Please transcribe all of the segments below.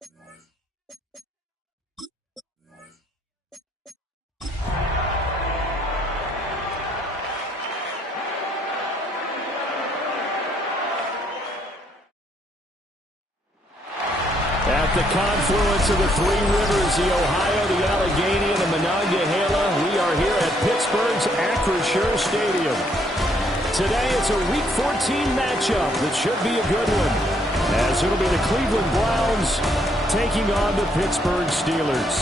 At the confluence of the three rivers, the Ohio, the Allegheny, and the Monongahela, we are here at Pittsburgh's Acrisure Stadium. Today it's a Week 14 matchup that should be a good one, as it'll be the Cleveland Browns taking on the Pittsburgh Steelers.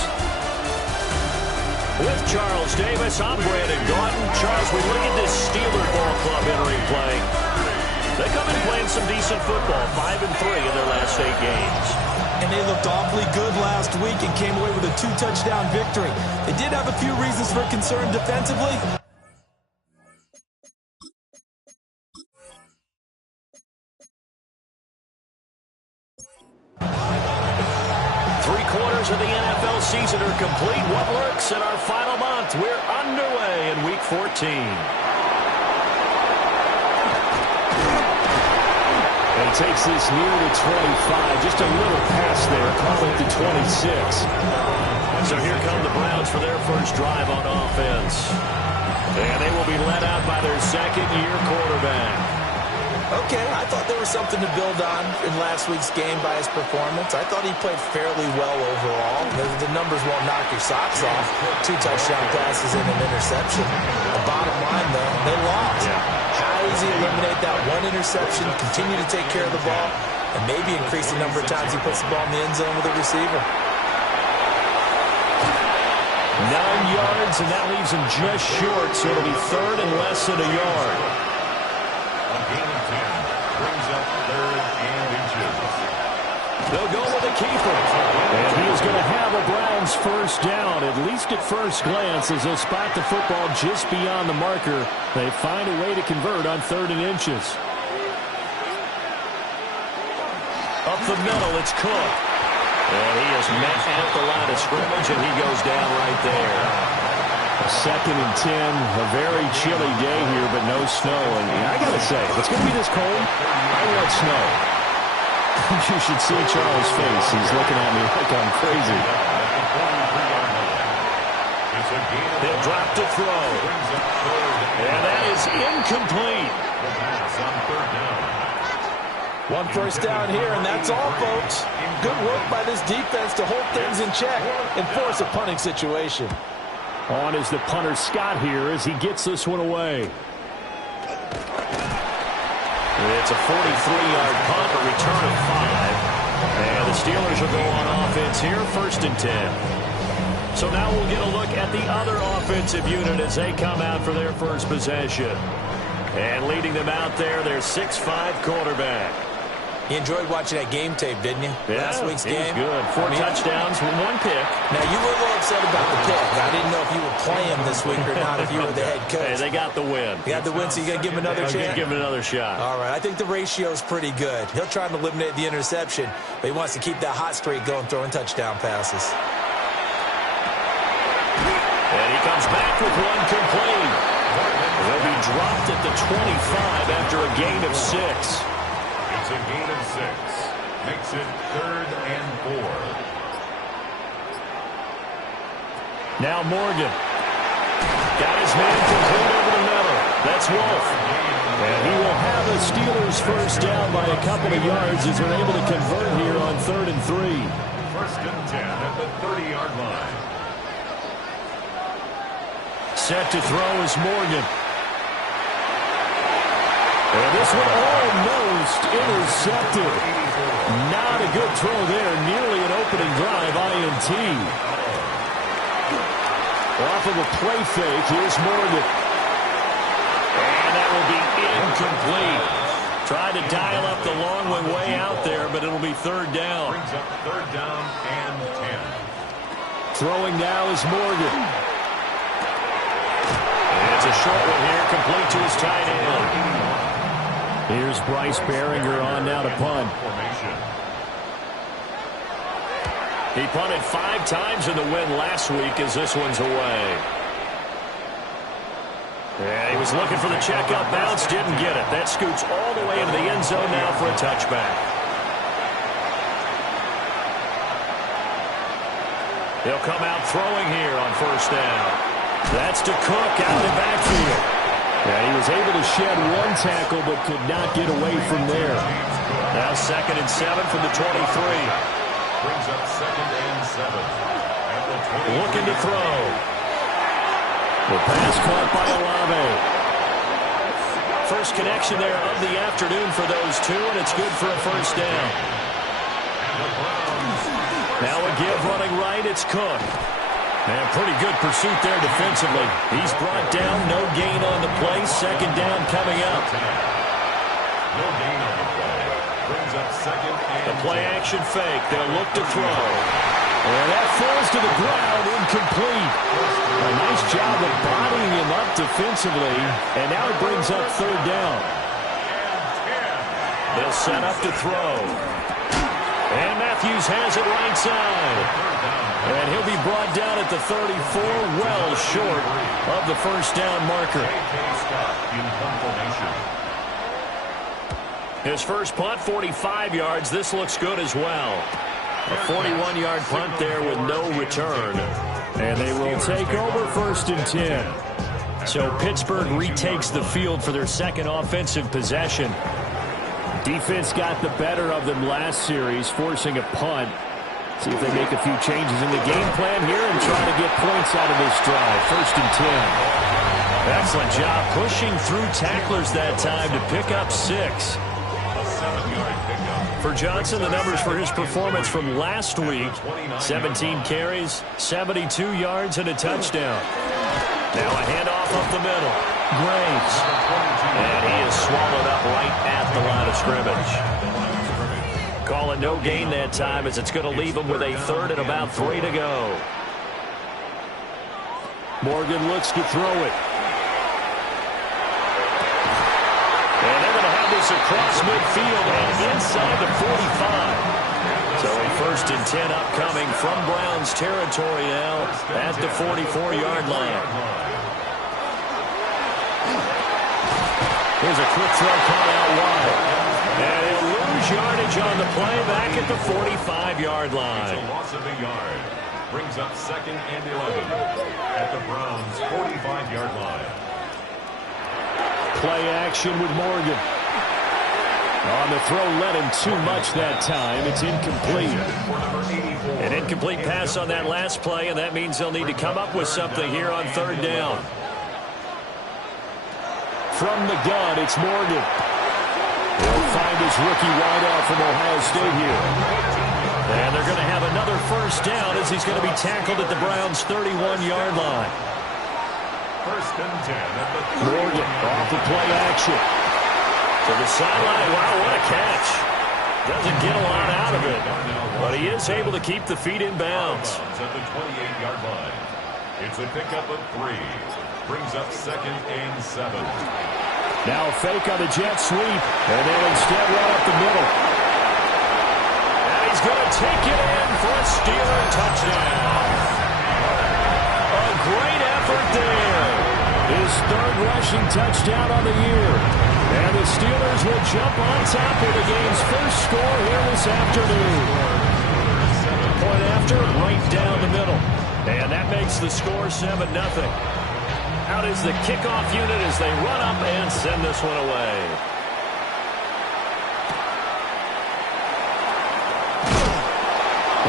With Charles Davis, I'm Brandon Gaudin. Charles, we look at this Steelers ball club entering play. They come in playing some decent football, 5-3 in their last 8 games. And they looked awfully good last week and came away with a 2-touchdown victory. They did have a few reasons for concern defensively. Three-quarters of the NFL season are complete. What works in our final month? We're underway in Week 14. And takes this near the 25. Just a little pass there. Call it the 26. So here come the Browns for their first drive on offense. And they will be led out by their second-year quarterback. Okay, I thought there was something to build on in last week's game by his performance. I thought he played fairly well overall. The numbers won't knock your socks off. 2 touchdown passes and an interception. The bottom line, though, they lost. How easy to eliminate that one interception, continue to take care of the ball, and maybe increase the number of times he puts the ball in the end zone with a receiver. 9 yards, and that leaves him just short, so it'll be third and less than a yard. A gain of 10 brings up third and inches. They'll go with the keeper. And he is going to have a Browns first down, at least at first glance, as they'll spot the football just beyond the marker. They find a way to convert on third and inches. Up the middle, it's Cook. And he is met at the line of scrimmage, and he goes down right there. A second and 10, a very chilly day here, but no snow. And I got to say, if it's going to be this cold, I want snow. You should see Charles' face. He's looking at me like I'm crazy. He'll drop to throw. And that is incomplete. One first down here, and that's all, folks. Good work by this defense to hold things in check and force a punting situation. On is the punter Scott here as he gets this one away. It's a 43-yard punt, a return of 5. And the Steelers will go on offense here, first and 10. So now we'll get a look at the other offensive unit as they come out for their first possession. And leading them out there, their 6'5" quarterback. You enjoyed watching that game tape, didn't you? Yeah, last week's game. It was good. 4 touchdowns with 1 pick. Now, you were a little upset about the pick. I didn't know if you were playing this week or not, if you were the head coach. Hey, they got the win. You got the win, so you got to give him another chance? Give him another shot. All right, I think the ratio is pretty good. He'll try to eliminate the interception, but he wants to keep that hot streak going, throwing touchdown passes. And he comes back with 1 complete. He'll be dropped at the 25 after a gain of 6. It's a gain of 6. Makes it third and 4. Now Morgan. Got his man complete over the middle. That's Wolf. And he will have the Steelers first down by a couple of yards as they're able to convert here on third and 3. First and 10 at the 30-yard line. Set to throw is Morgan. And this one almost intercepted. Not a good throw there. Nearly an opening drive INT. Off of a play fake, here's Morgan. And that will be incomplete. Tried to dial up the long one way out there, but it'll be third down. Brings up third down and 10. Throwing now is Morgan. And it's a short one here, complete to his tight end. Here's Bryce Behringer on now to punt. He punted 5 times in the win last week as this one's away. Yeah, he was looking for the checkup bounce, didn't get it. That scoots all the way into the end zone now for a touchback. They'll come out throwing here on first down. That's to Cook out of the backfield. Yeah, he was able to shed one tackle but could not get away from there. Now 2nd and 7 from the 23. Brings up 2nd and 7. At the 20. Looking to throw. The pass caught by Olave. First connection there of the afternoon for those two, and it's good for a first down. Now a give running right, it's Cook. And pretty good pursuit there defensively. He's brought down, no gain on the play. 2nd down coming up. No gain on the play. Brings up 2nd and The play action fake. They'll look to throw. And that falls to the ground, incomplete. A nice job of bodying him up defensively, and now it brings up 3rd down. They'll set up to throw. And Matthews has it right side. And he'll be brought down at the 34, well short of the first down marker. His first punt, 45 yards. This looks good as well. A 41-yard punt there with no return. And they will take over 1st and 10. So Pittsburgh retakes the field for their second offensive possession. Defense got the better of them last series, forcing a punt. See if they make a few changes in the game plan here and try to get points out of this drive. 1st and 10. Excellent job pushing through tacklers that time to pick up 6. For Johnson, the numbers for his performance from last week: 17 carries, 72 yards, and a touchdown. Now a handoff up the middle. Graves. And he is swallowed up right at the line of scrimmage. Calling no gain that time as it's going to leave him with a 3rd and about 3 to go. Morgan looks to throw it. And they're going to have this across midfield and inside the 45. So a 1st and 10 upcoming from Browns territory now at the 44-yard line. Here's a quick throw caught out wide. And he'll lose yardage on the play back at the 45-yard line. It's a loss of a yard. Brings up 2nd and 11 at the Browns' 45-yard line. Play action with Morgan. On the throw, led him too much that time. It's incomplete. An incomplete pass on that last play, and that means they'll need to come up with something here on 3rd down. From the gun, it's Morgan. He'll find his rookie wideout from Ohio State here. And they're going to have another first down as he's going to be tackled at the Browns' 31-yard line. 1st and 10 at the Morgan off the play action. To the sideline. Wow, what a catch. Doesn't get a lot out of it, but he is able to keep the feet in bounds. At the 28-yard line. It's a pickup of 3. Brings up 2nd and 7. Now a fake on the jet sweep, and they'll instead run up the middle. And he's going to take it in for a Steeler touchdown. A great effort there. His 3rd rushing touchdown on the year. And the Steelers will jump on top of the game's first score here this afternoon. 7-point after, right down the middle. And that makes the score 7-0. Out is the kickoff unit as they run up and send this one away.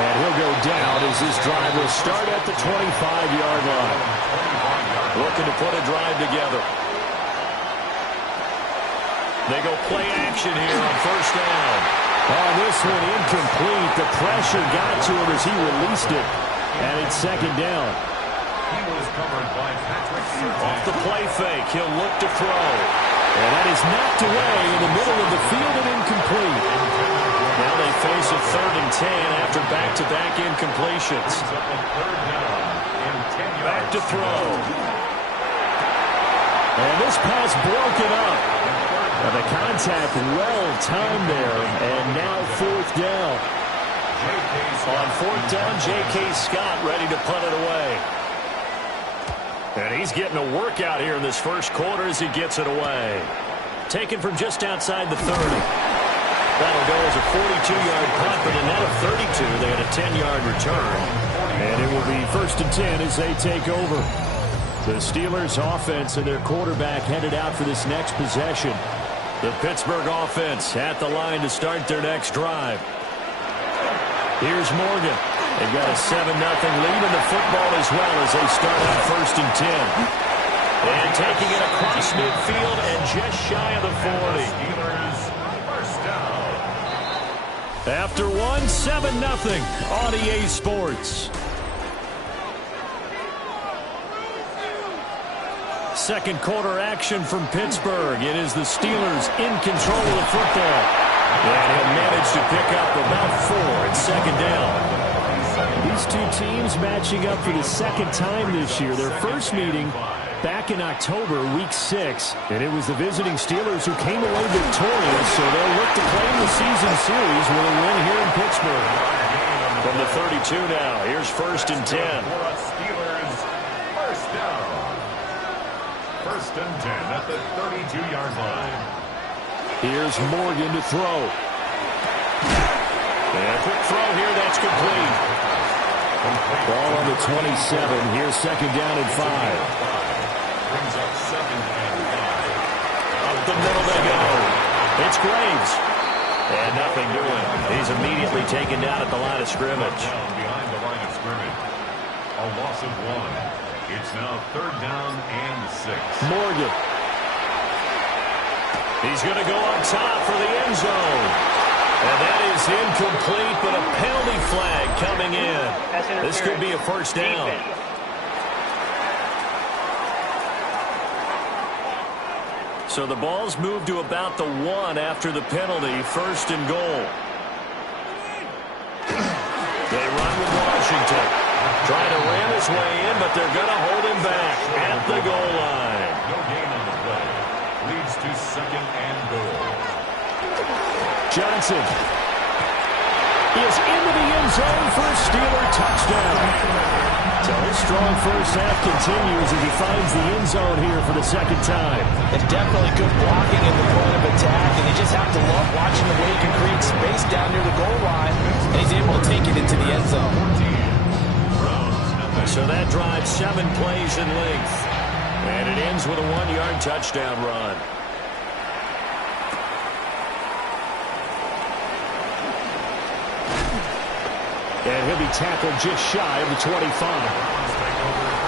And he'll go down as this drive will start at the 25-yard line. Looking to put a drive together. They go play action here on 1st down. On this one, incomplete. The pressure got to him as he released it. And it's 2nd down. He was covered by Patrick Surtain. Off the play fake, he'll look to throw. And that is knocked away in the middle of the field and incomplete. Now they face a 3rd and 10 after back-to-back incompletions. Back to throw. And this pass broken up. And the contact well timed there. And now 4th down. On 4th down, J.K. Scott ready to punt it away. And he's getting a workout here in this first quarter as he gets it away. Taken from just outside the 30. That'll go as a 42-yard punt, but a net of 32. They had a 10-yard return. And it will be 1st and 10 as they take over. The Steelers offense and their quarterback headed out for this next possession. The Pittsburgh offense at the line to start their next drive. Here's Morgan. They've got a 7-0 lead in the football as well as they start out 1st and 10. And taking it across midfield and just shy of the 40. Steelers, first down. After 7-0 on EA Sports. Second quarter action from Pittsburgh. It is the Steelers in control of the football. And he'll manage to pick up about 4 at 2nd down. These two teams matching up for the second time this year. Their first meeting back in October, week 6. And it was the visiting Steelers who came away victorious, so they'll look to claim the season series with a win here in Pittsburgh. From the 32 now, here's 1st and 10. Steelers, first down. 1st and 10 at the 32-yard line. Here's Morgan to throw. And a quick throw here, that's complete. Ball on the 27. Here's 2nd down and 5. Brings up 2nd and 5. Up the middle they go. It's Graves. And nothing doing. He's immediately taken down at the line of scrimmage. Down behind the line of scrimmage. A loss of 1. It's now 3rd down and 6. Morgan. He's going to go on top for the end zone. And that is incomplete, but a penalty flag coming in. This could be a 1st down. So the ball's moved to about the 1 after the penalty. 1st and goal. They run with Washington. Trying to ram his way in, but they're going to hold him back at the goal line. No gain on the play. Leads to 2nd and goal. Johnson is into the end zone for a Steeler touchdown. So his strong first half continues as he finds the end zone here for the 2nd time. And definitely good blocking in the point of attack, and you just have to love watching the way he can create space down near the goal line, and he's able to take it into the end zone. So that drives 7 plays in length. And it ends with a 1-yard touchdown run. And he'll be tackled just shy of the 25.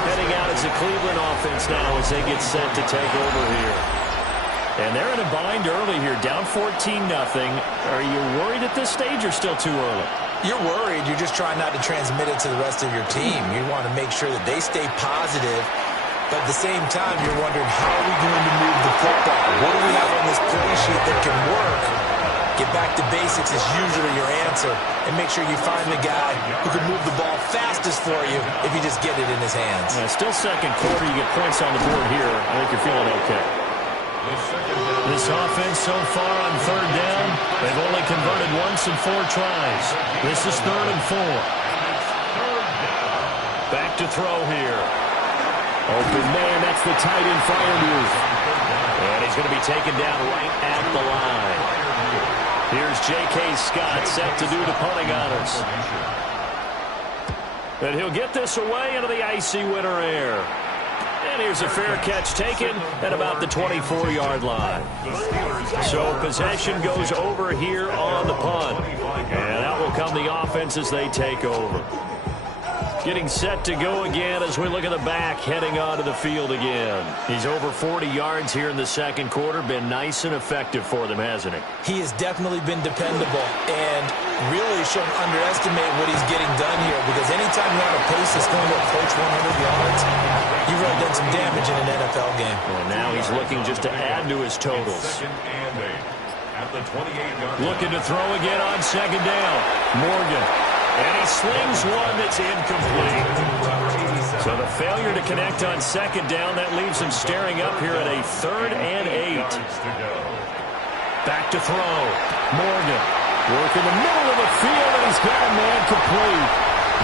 Heading out as the Cleveland offense now as they get set to take over here. And they're in a bind early here, down 14-0. Are you worried at this stage or still too early? You're worried. You're just trying not to transmit it to the rest of your team. You want to make sure that they stay positive, but at the same time, you're wondering, how are we going to move the football? What do we have on this play sheet that can work? Get back to basics is usually your answer, and make sure you find the guy who can move the ball fastest for you if you just get it in his hands. Still second quarter, you get points on the board here. I think you're feeling okay. This offense so far on 3rd down, they've only converted once in 4 tries. This is 3rd and 4. Back to throw here. Open man, that's the tight end Freiermuth. And he's going to be taken down right at the line. Here's J.K. Scott set to do the punting honors. And he'll get this away into the icy winter air. And here's a fair catch taken at about the 24-yard line. So possession goes over here on the punt. And out will come the offense as they take over. Getting set to go again as we look at the back, heading onto the field again. He's over 40 yards here in the 2nd quarter. Been nice and effective for them, hasn't he? He has definitely been dependable and really shouldn't underestimate what he's getting done here, because anytime you're on a pace that's going to approach 100 yards, you've really done some damage in an NFL game. Well, now he's looking just to add to his totals. 2nd and 8 at the 28-yard line. Looking to throw again on 2nd down. Morgan. And he slings one that's incomplete. So the failure to connect on 2nd down, that leaves him staring up here at a 3rd and 8. Back to throw. Morgan. Work in the middle of the field, and he's got a man complete.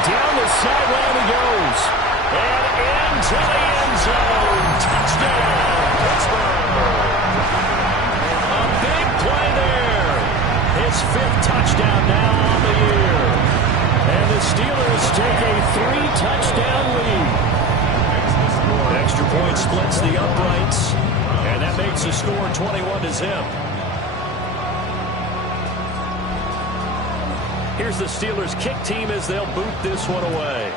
Down the sideline he goes. And into the end zone. Touchdown, Pittsburgh. A big play there. His 5th touchdown now on the year. And the Steelers take a 3-touchdown lead. Extra point splits the uprights, and that makes the score 21-0. Here's the Steelers kick team as they'll boot this one away.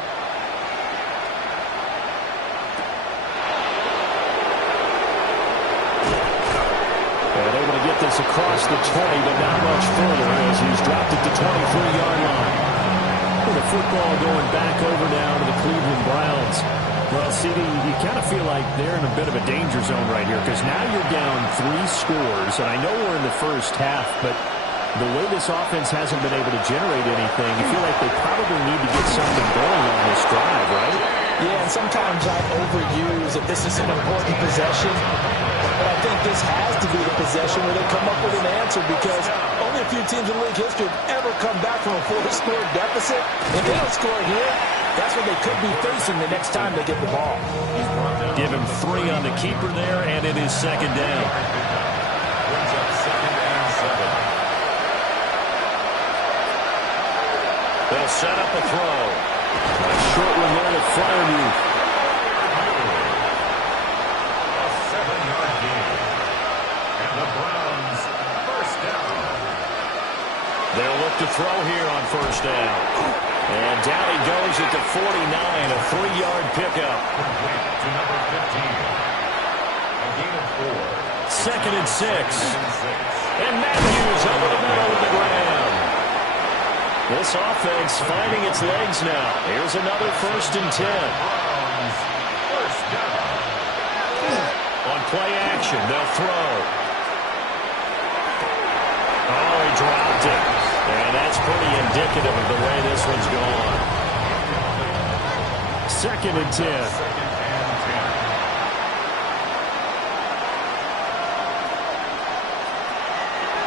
And able to get this across the 20, but not much further as he's dropped it to 23-yard line. With the football going back over now to the Cleveland Browns. Well, CD, you kind of feel like they're in a bit of a danger zone right here because now you're down 3 scores, and I know we're in the first half, but the way this offense hasn't been able to generate anything, you feel like they probably need to get something going on this drive, right? Yeah, and sometimes I overuse if this is an important possession. But I think this has to be the possession where they come up with an answer because only a few teams in league history have ever come back from a 4-score deficit. If they don't score here, that's what they could be facing the next time they get the ball. Give him 3 on the keeper there, and it is second down. Brings up second and 7. They'll set up a throw. A short one there to Freiermuth. A 7-yard gain. And the Browns first down. They'll look to throw here on first down. And down he goes at the 49, a 3-yard pickup. Complete to number 15. A gain of 4. Second and 6. And Matthews over the middle of the ground. This offense finding its legs now. Here's another first and 10. Browns first down. On play action, they'll throw. Oh, he dropped it. And that's pretty indicative of the way this one's gone. Second and 10. Second and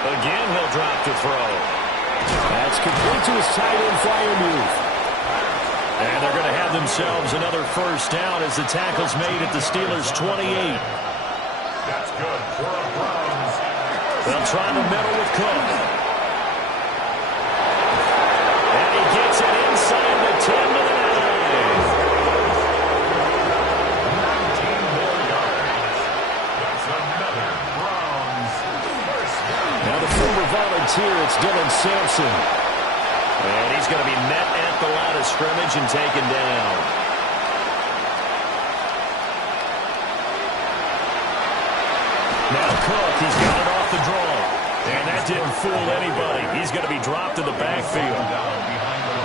10. Again, he'll drop to throw. That's complete to his tight end, Freiermuth. And they're going to have themselves another first down as the tackle's made at the Steelers' 28. That's good for the Browns. They'll try the middle with Cook. And he gets it inside the 10 to the 9. 19 more yards. That's another Browns first down. Now the former volunteer, it's Dylan Sampson. And he's going to be met at the line of scrimmage and taken down. Now Cook, he's got it off the draw. And that didn't fool anybody. He's going to be dropped to the backfield.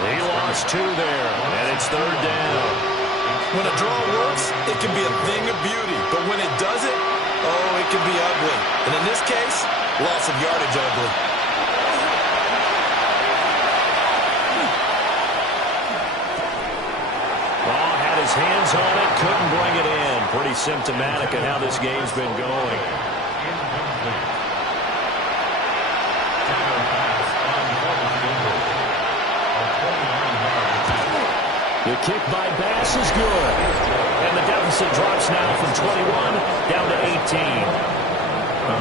He lost 2 there, and it's third down. When a draw works, it can be a thing of beauty. But when it doesn't, oh, it can be ugly. And in this case, loss of yardage ugly. Oh, had his hands on it, couldn't bring it in. Pretty symptomatic of how this game's been going. Incomplete. Taylor pass on the field goal. A 29-yard attempt. The kick by Bass is good. And the deficit drops now from 21 down to 18.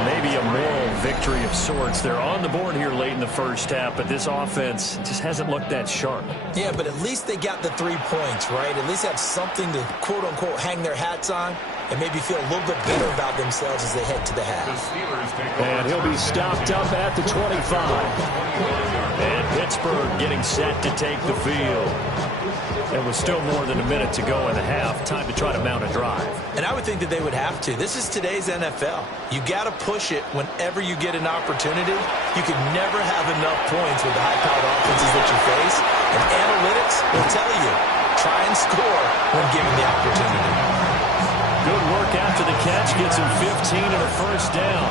Maybe a moral victory of sorts. They're on the board here late in the first half, but this offense just hasn't looked that sharp. Yeah, but at least they got the 3 points, right? At least have something to, quote-unquote, hang their hats on and maybe feel a little bit better about themselves as they head to the half. The Steelers take over. And he'll be stopped up at the 25. And Pittsburgh getting set to take the field. And with still more than a minute to go in the half, time to try to mount a drive. And I would think that they would have to. This is today's NFL. You got to push it whenever you get an opportunity. You can never have enough points with the high-powered offenses that you face. And analytics will tell you, try and score when given the opportunity. Good work after the catch. Gets him 15 and a first down.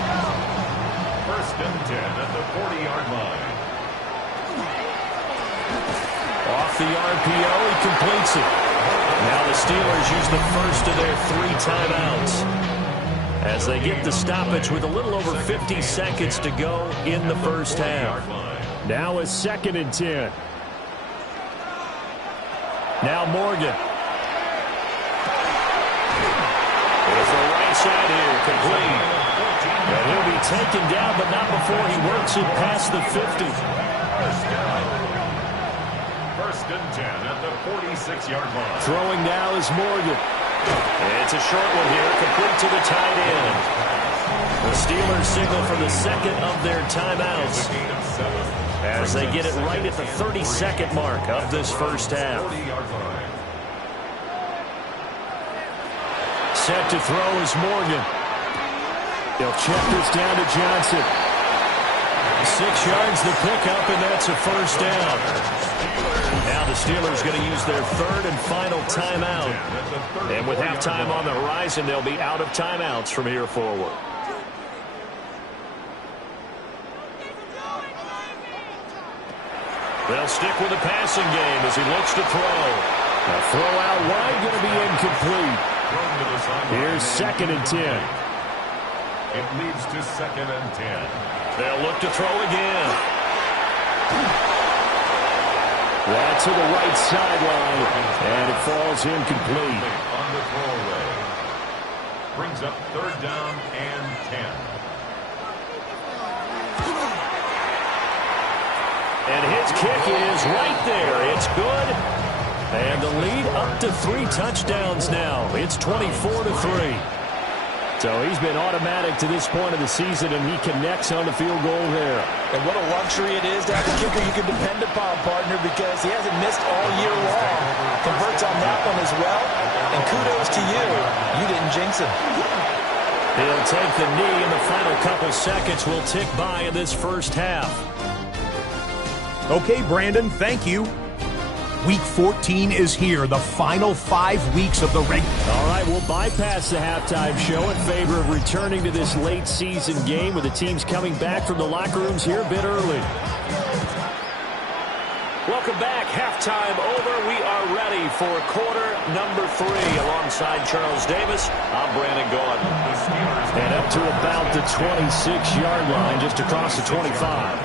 First and 10 at the 40-yard line. Off the RPO, he completes it. Now the Steelers use the first of their 3 timeouts as they get the stoppage with a little over 50 seconds to go in the first half. Now is second and 10. Now Morgan. There's the right side here, complete. And he'll be taken down, but not before he works it past the 50. First down. First and 10 at the 46-yard line. Throwing now is Morgan. It's a short one here, complete to the tight end. The Steelers signal for the second of their timeouts as they get it right at the 32nd mark of this first half. Set to throw is Morgan. He'll check this down to Johnson. 6 yards the pickup, and that's a first down. Now the Steelers going to use their third and final timeout. And with halftime on the horizon, they'll be out of timeouts from here forward. They'll stick with the passing game as he looks to throw. A throw out wide going to be incomplete. Here's 2nd and 10. It leads to 2nd and 10. They'll look to throw again. That's to the right sideline, and it falls incomplete. On the throwaway. Brings up 3rd down and 10. And his kick is right there. It's good. And the lead up to 3 touchdowns now. It's 24-3. So he's been automatic to this point of the season, and he connects on the field goal there. And what a luxury it is to have a kicker you can depend upon, partner, because he hasn't missed all year long. Converts on that one as well. And kudos to you. You didn't jinx him. He'll take the knee, and the final couple seconds will tick by in this first half. Okay, Brandon, thank you. Week 14 is here, the final 5 weeks of the regular. All right, we'll bypass the halftime show in favor of returning to this late season game with the teams coming back from the locker rooms here a bit early. Welcome back. Halftime over. We are ready for quarter number 3. Alongside Charles Davis, I'm Brandon Gaudin. And up to about the 26-yard line, just across the 25.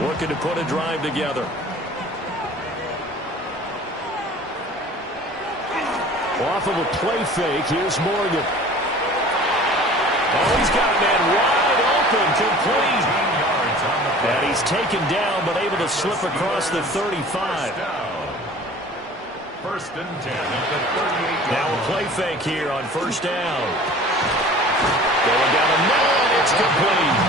Looking to put a drive together. Off of a play fake, here's Morgan. Oh, he's got a man wide open, complete. And he's taken down, but able to slip across the 35. First and 10 at the 38. Now a play fake here on first down. Going down the middle, and it's complete.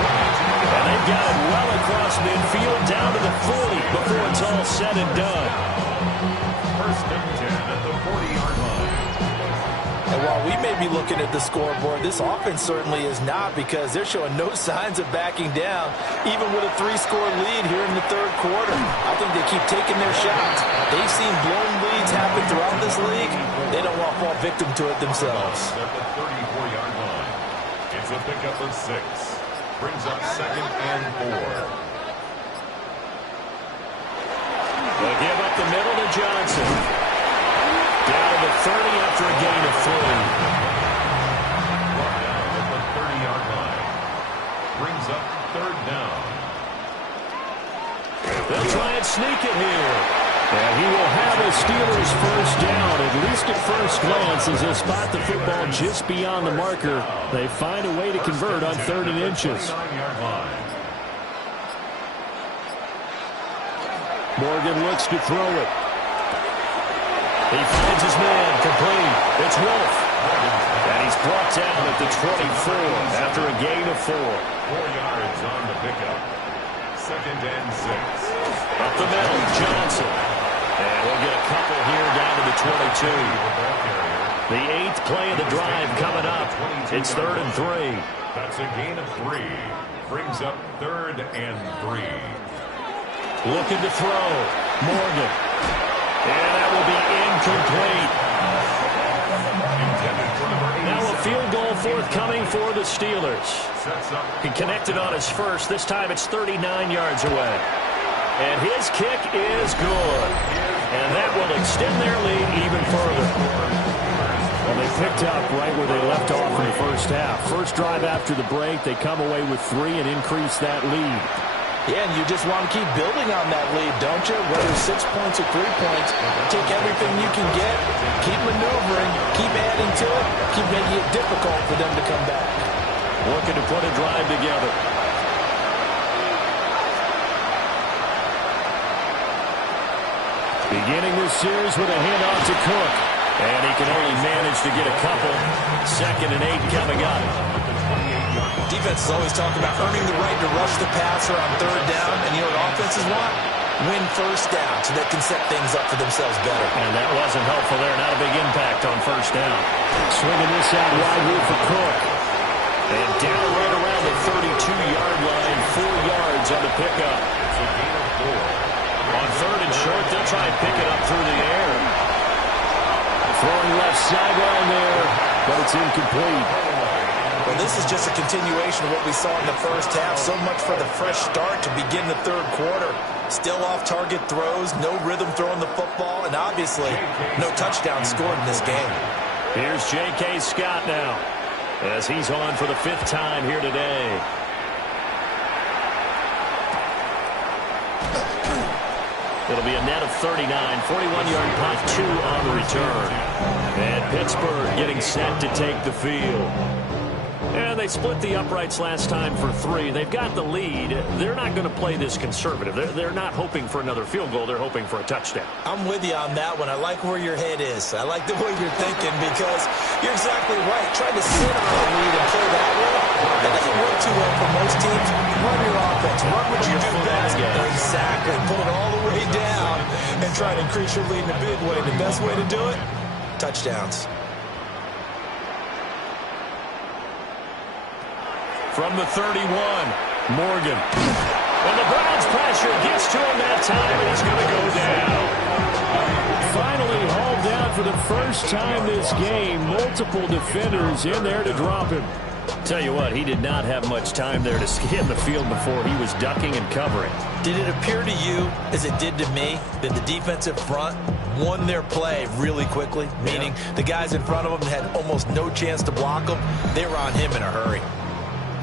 And they've got it well across midfield, down to the 40 before it's all said and done. First and 10 at the 40-yard line. And while we may be looking at the scoreboard, this offense certainly is not, because they're showing no signs of backing down, even with a 3-score lead here in the third quarter. I think they keep taking their shots. They've seen blown leads happen throughout this league. They don't want to fall victim to it themselves. At the 34-yard line. It's a pickup of 6. Brings up 2nd and 4. They'll give up the middle to Johnson. Down to the 30 after a gain of 3. Brought down at the 30-yard line. Brings up 3rd down. They'll try and sneak it here. And he will have a Steelers first down, at least at first glance, as they spot the football just beyond the marker. They find a way to convert on 3rd and inches. 39-yard line. Morgan looks to throw it. He finds his man, complete. It's Wolf. And he's brought down at the 24 after a gain of 4. 4 yards on the pickup. 2nd and 6. Up the middle, Johnson. And we'll get a couple here down to the 22. The 8th play of the drive coming up. It's 3rd and 3. That's a gain of 3. Brings up 3rd and 3. Looking to throw. Morgan. And that will be incomplete. Now a field goal forthcoming for the Steelers. He connected on his first. This time it's 39 yards away. And his kick is good. And that will extend their lead even further. Well, they picked up right where they left off in the first half. First drive after the break, they come away with 3 and increase that lead. Yeah, and you just want to keep building on that lead, don't you? Whether 6 points or 3 points, take everything you can get, keep maneuvering, keep adding to it, keep making it difficult for them to come back. Looking to put a drive together. Beginning this series with a handoff to Cook. And he can only manage to get a couple. 2nd and 8 coming up. Defense is always talking about earning the right to rush the passer on 3rd down. And you know what offenses want? Win 1st down so they can set things up for themselves better. And that wasn't helpful there. Not a big impact on 1st down. Swinging this out wide here for Cook. And down right around the 32-yard line. 4 yards on the pickup. On 3rd and short, they'll try and pick it up through the air. Throwing left sideline there, but it's incomplete. Well, this is just a continuation of what we saw in the 1st half. So much for the fresh start to begin the 3rd quarter. Still off-target throws, no rhythm throwing the football, and obviously no touchdown scored in this game. Here's J.K. Scott now, as he's on for the 5th time here today. It'll be a net of 39, 41-yard punt, 2 on the return. And Pittsburgh getting set to take the field. And they split the uprights last time for 3. They've got the lead. They're not going to play this conservative. They're not hoping for another field goal. They're hoping for a touchdown. I'm with you on that one. I like where your head is. I like the way you're thinking because you're exactly right. Trying to sit on a lead and play that way, that doesn't work too well for most teams. Run your offense. Run what you do best. Exactly. Pull it all the way down and try to increase your lead in a big way. The best way to do it, touchdowns. From the 31, Morgan. And the Browns pressure gets to him that time, and he's going to go down. Finally hauled down for the first time this game. Multiple defenders in there to drop him. Tell you what, he did not have much time there to scan the field before he was ducking and covering. Did it appear to you, as it did to me, that the defensive front won their play really quickly? Meaning the guys in front of them had almost no chance to block them. They were on him in a hurry.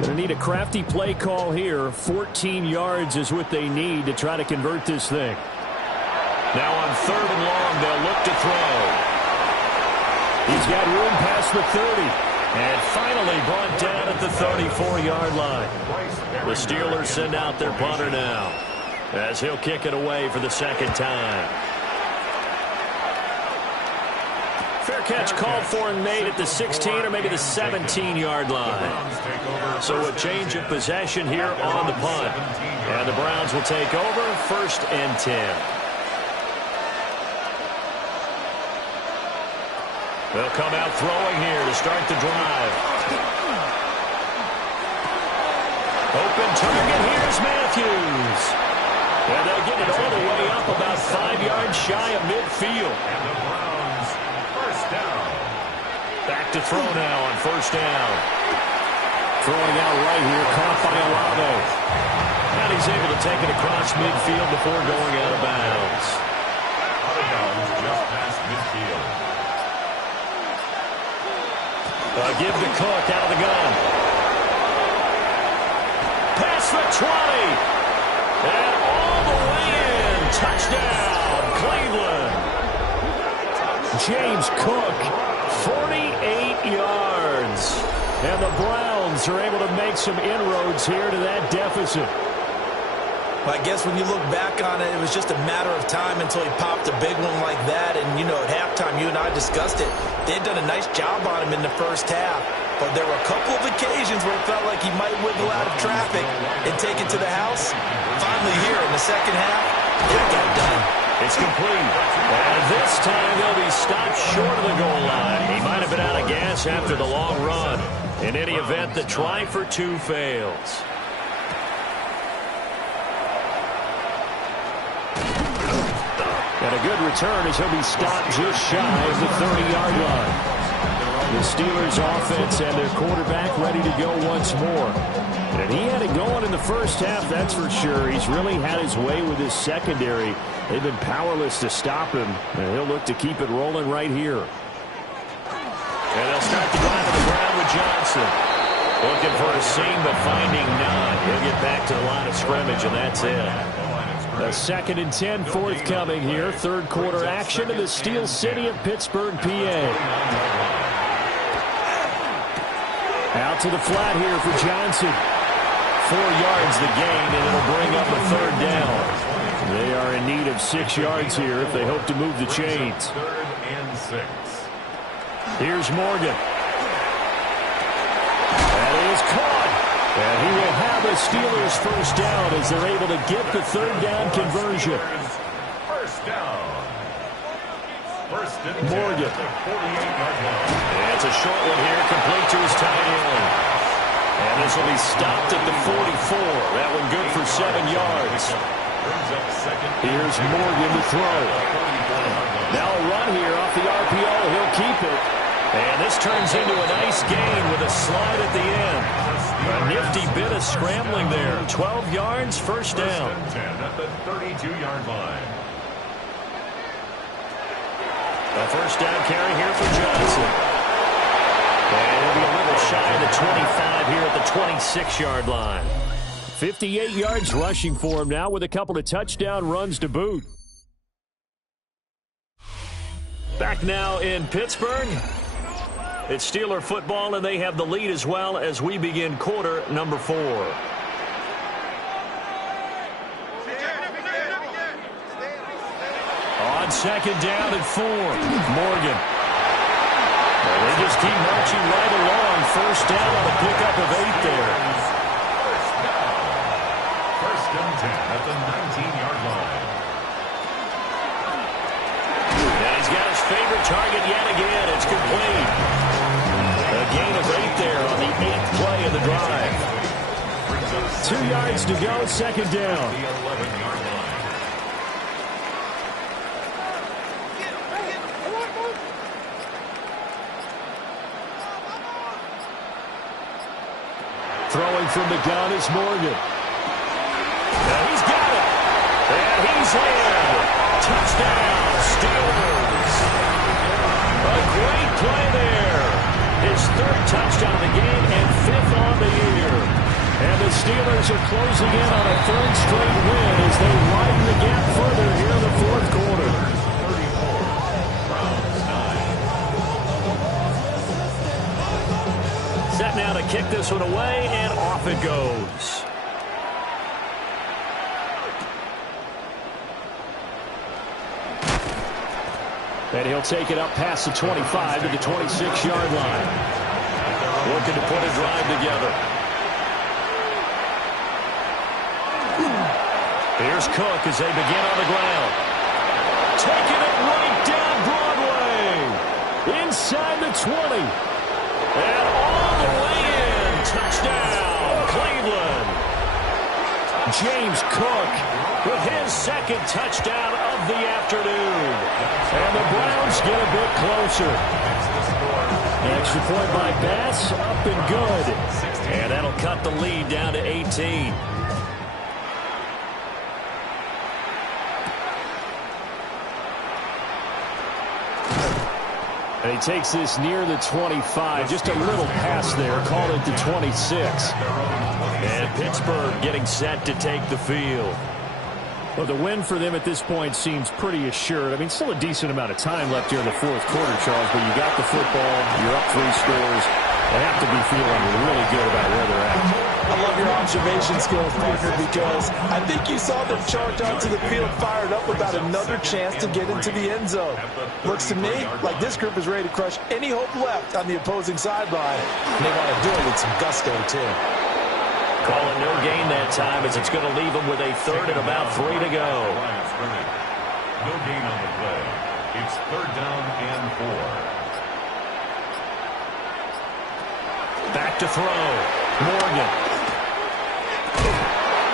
Going to need a crafty play call here. 14 yards is what they need to try to convert this thing. Now on 3rd and long, they'll look to throw. He's got room past the 30. And finally brought down at the 34-yard line. The Steelers send out their punter now, as he'll kick it away for the 2nd time. Fair catch called for and made at the 16 or maybe the 17-yard line. So a change of possession here on the punt. And the Browns will take over 1st and 10. They'll come out throwing here to start the drive. Open target, here's Matthews. And they'll get it all the way up about 5 yards shy of midfield. And the Browns, 1st down. Back to throw now on 1st down. Throwing out right here, caught by Olave. And he's able to take it across midfield before going out of bounds. Out of bounds, just past midfield. Give to Cook out of the gun. Past the 20. And all the way in. Touchdown, Cleveland. James Cook, 48 yards. And the Browns are able to make some inroads here to that deficit. I guess when you look back on it, it was just a matter of time until he popped a big one like that. And, you know, at halftime, you and I discussed it. They had done a nice job on him in the 1st half. But there were a couple of occasions where it felt like he might wiggle out of traffic and take it to the house. Finally here in the 2nd half, it got done. It's complete. And this time they'll be stopped short of the goal line. He might have been out of gas after the long run. In any event, the try for 2 fails. And a good return as he'll be stopped just shy of the 30-yard line. The Steelers offense and their quarterback ready to go once more. And he had it going in the 1st half, that's for sure. He's really had his way with his secondary. They've been powerless to stop him, and he'll look to keep it rolling right here. And they'll start the drive to the ground with Johnson. Looking for a seam, but finding none. He'll get back to the line of scrimmage, and that's it. A 2nd and 10 forthcoming here. 3rd quarter action in the Steel City of Pittsburgh, PA. Out to the flat here for Johnson. 4 yards the gain, and it'll bring up a 3rd down. They are in need of 6 yards here if they hope to move the chains. 3rd and 6. Here's Morgan. That is caught. And he will have a Steelers first down as they're able to get the 3rd down conversion. First down. First and 10 Morgan. at the 48-yard line. And it's a short one here, complete to his tight end. And this will be stopped at the 44. That one good for 7 yards. Brings up second. Here's Morgan to throw. Now a run here off the RPO. He'll keep it. And this turns into a nice gain with a slide at the end. A nifty bit of scrambling there. 12 yards, first down. First and 10 at the 32-yard line. A first down carry here for Johnson. And it'll be a little shy of the 25 here at the 26-yard line. 58 yards rushing for him now with a couple of touchdown runs to boot. Back now in Pittsburgh. It's Steeler football, and they have the lead as well as we begin quarter number 4. On second down and 4. Morgan. Well, they just keep marching right along. First down on a pickup of 8 there. First down. First and 10 at the 19-yard line. And he's got his favorite target yet again. It's complete. A gain of 8 there on the 8th play of the drive. 2 yards to go, second down. The 11-yard line. Throwing from the gun is Morgan. And he's got it. And he's in. Touchdown, Steelers. A great play there. His 3rd touchdown of the game and 5th on the year. And the Steelers are closing in on a 3rd straight win as they widen the gap further here in the 4th quarter. 34. Browns 9. Set now to kick this one away, and off it goes. And he'll take it up past the 25 to the 26-yard line. Looking to put a drive together. Here's Cook as they begin on the ground. Taking it right down Broadway. Inside the 20. And all the way in. Touchdown, Cleveland. James Cook With his 2nd touchdown of the afternoon. And the Browns get a bit closer. Extra point by Bass, up and good. And that'll cut the lead down to 18. And he takes this near the 25. Just a little pass there. Call it the 26. And Pittsburgh getting set to take the field. Well, the win for them at this point seems pretty assured. I mean, still a decent amount of time left here in the 4th quarter, Charles, but you got the football, you're up 3 scores. They have to be feeling really good about where they're at. I love your observation skills, partner, because I think you saw them charge onto the field fired up without another chance to get into the end zone. Looks to me like this group is ready to crush any hope left on the opposing sideline. And they want to do it with some gusto, too. Calling no gain that time as it's going to leave them with a 3rd and about 3 to go. No gain on the play. It's 3rd down and 4. Back to throw. Morgan.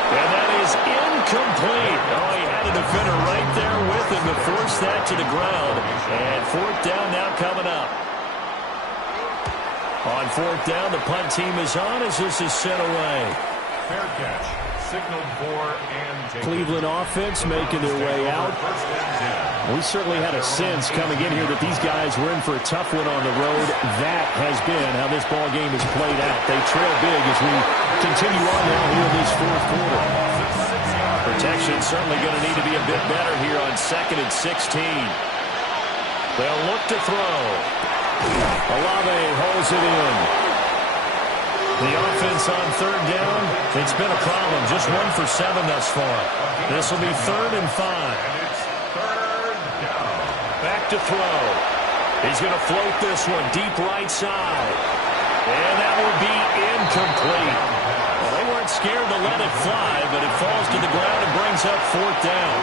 And that is incomplete. Oh, he had a defender right there with him to force that to the ground. And 4th down now coming up. On 4th down, the punt team is on as this is sent away. Fair catch. Signaled for and taken. Cleveland offense making their way out. First and 10. We certainly had a sense coming in here that these guys were in for a tough one on the road. That has been how this ball game has played out. They trail big as we continue on now here in this 4th quarter. Protection certainly going to need to be a bit better here on 2nd and 16. They'll look to throw. Olave holds it in. The offense on third down, it's been a problem. Just 1 for 7 thus far. This will be 3rd and 5. And it's 3rd down. Back to throw. He's going to float this one deep right side. And that will be incomplete. Well, they weren't scared to let it fly, but it falls to the ground and brings up 4th down.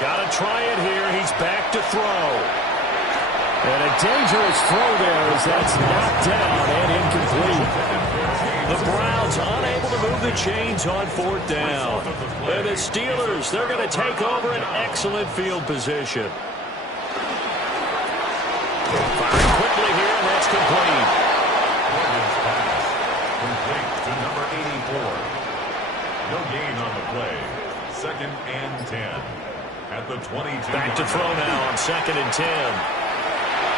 Got to try it here. He's back to throw. And a dangerous throw there as that's knocked down and incomplete. The Browns unable to move the chains on 4th down. And the Steelers, they're going to take over an excellent field position. Firing quickly here, and that's complete. Complete to number 84. No gain on the play. 2nd and 10. At the 22. Back to throw now on 2nd and 10.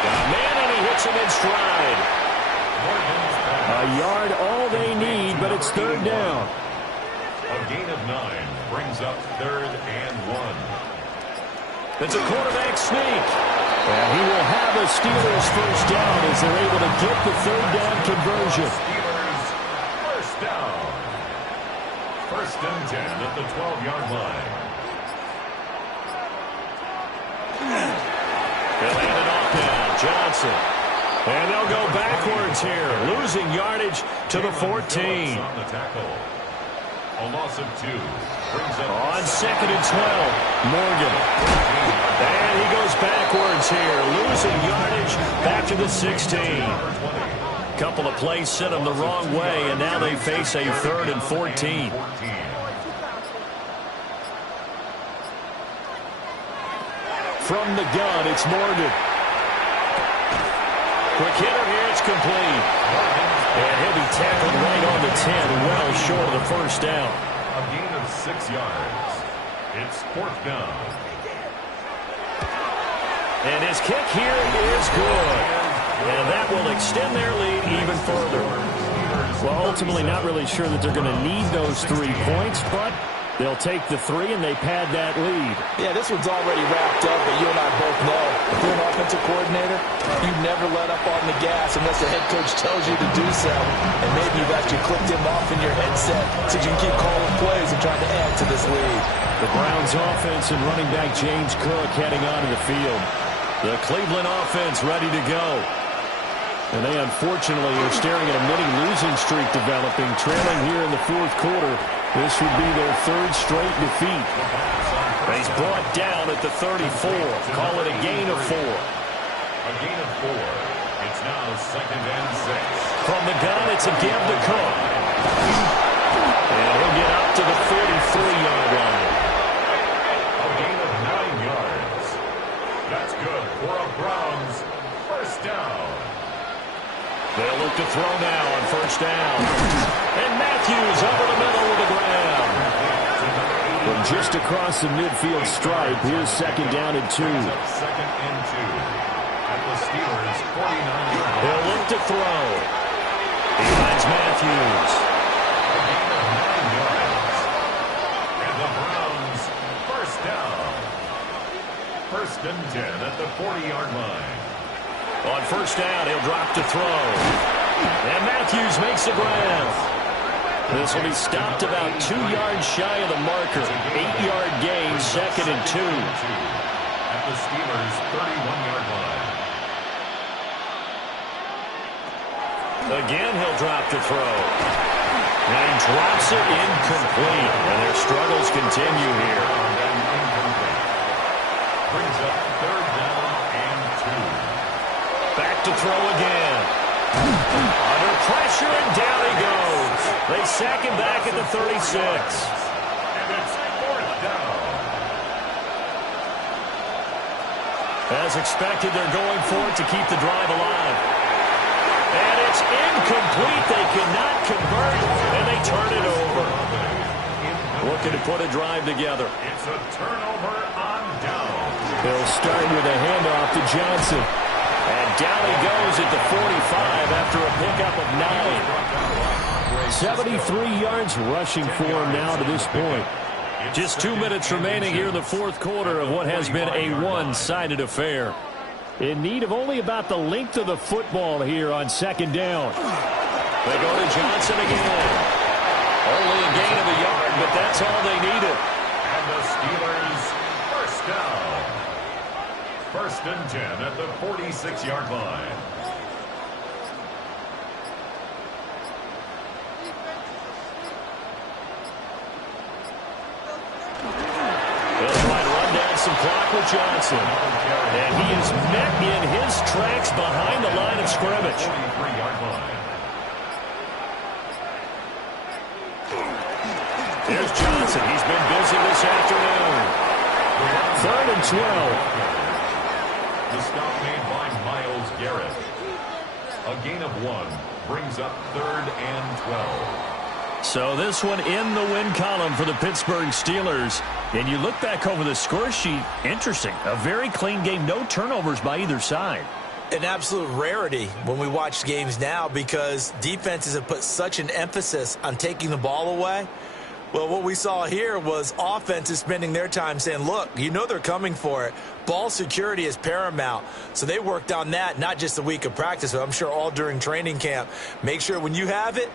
Got a man, and he hits him in stride. A yard, all they need, but it's 3rd down. A gain of 9 brings up 3rd and 1. It's a quarterback sneak. And he will have a Steelers first down as they're able to get the 3rd down conversion. Steelers first down. 1st and 10 at the 12-yard line. They'll hand it off now. Johnson. And they'll go backwards here. Losing yardage to the 14. On the tackle. A loss of 2. Brings up On 2nd and 12. Morgan. And he goes backwards here. Losing yardage back to the 16. Couple of plays sent them the wrong way, and now they face a 3rd and 14. From the gun, it's Morgan. Quick hitter here, it's complete. And he'll be tackled right on the 10, well short of the first down. a gain of 6 yards. It's 4th down. And his kick here is good. And that will extend their lead even further. Well, ultimately not really sure that they're going to need those 3 points, but they'll take the 3 and they pad that lead. Yeah, this one's already wrapped up, but you and I both know if you're an offensive coordinator, you never let up on the gas unless the head coach tells you to do so. And maybe you've actually clicked him off in your headset so you can keep calling plays and trying to add to this lead. The Browns offense and running back James Cook heading onto the field. The Cleveland offense ready to go. And they unfortunately are staring at a mini losing streak developing, trailing here in the 4th quarter. This would be their 3rd straight defeat. He's brought down at the 34. Call it a gain of 4. A gain of 4. It's now 2nd and 6. From the gun, it's a give to Cook. And he'll get up to the 43-yard line. A gain of 9 yards. That's good for a Browns first down. They'll look to throw now on first down. And Matthews over the middle of the ground. From just across the midfield stripe, here's 2nd down and 2. 2nd and 2. At the Steelers' 49-yard line. He'll look to throw. He finds Matthews. A gain of 9 yards. And the Browns first down. 1st and 10 at the 40-yard line. On first down, he'll drop to throw. And Matthews makes the grab. This will be stopped about 2 yards shy of the marker. 8-yard gain, 2nd and 2. At the Steelers' 31-yard line. Again, he'll drop to throw. And he drops it incomplete. And their struggles continue here. Brings up 3rd down and 2. Back to throw again. Under pressure, and down he goes. They sack him back at the 36. And it's 4th down. As expected, they're going for it to keep the drive alive. And it's incomplete. They cannot convert, and they turn it over. Looking to put a drive together. It's a turnover on down. They'll start with a handoff to Johnson. And down he goes at the 45 after a pickup of 9. 73 yards rushing for him now to this point. Just 2 minutes remaining here in the 4th quarter of what has been a one-sided affair. In need of only about the length of the football here on second down. They go to Johnson again. Only a gain of a yard, but that's all they needed. And the Steelers first down. 1st and 10 at the 46-yard line. They'll try to run down some clock with Johnson. And he is met in his tracks behind the line of scrimmage. 43-yard line. Here's Johnson. He's been busy this afternoon. 3rd and 12. The stop made by Myles Garrett. A gain of 1 brings up 3rd and 12. So this one in the win column for the Pittsburgh Steelers. And you look back over the score sheet, interesting. A very clean game, no turnovers by either side. An absolute rarity when we watch games now because defenses have put such an emphasis on taking the ball away. Well, what we saw here was offenses spending their time saying, look, you know they're coming for it. Ball security is paramount. So they worked on that, not just a week of practice, but I'm sure all during training camp. Make sure when you have it,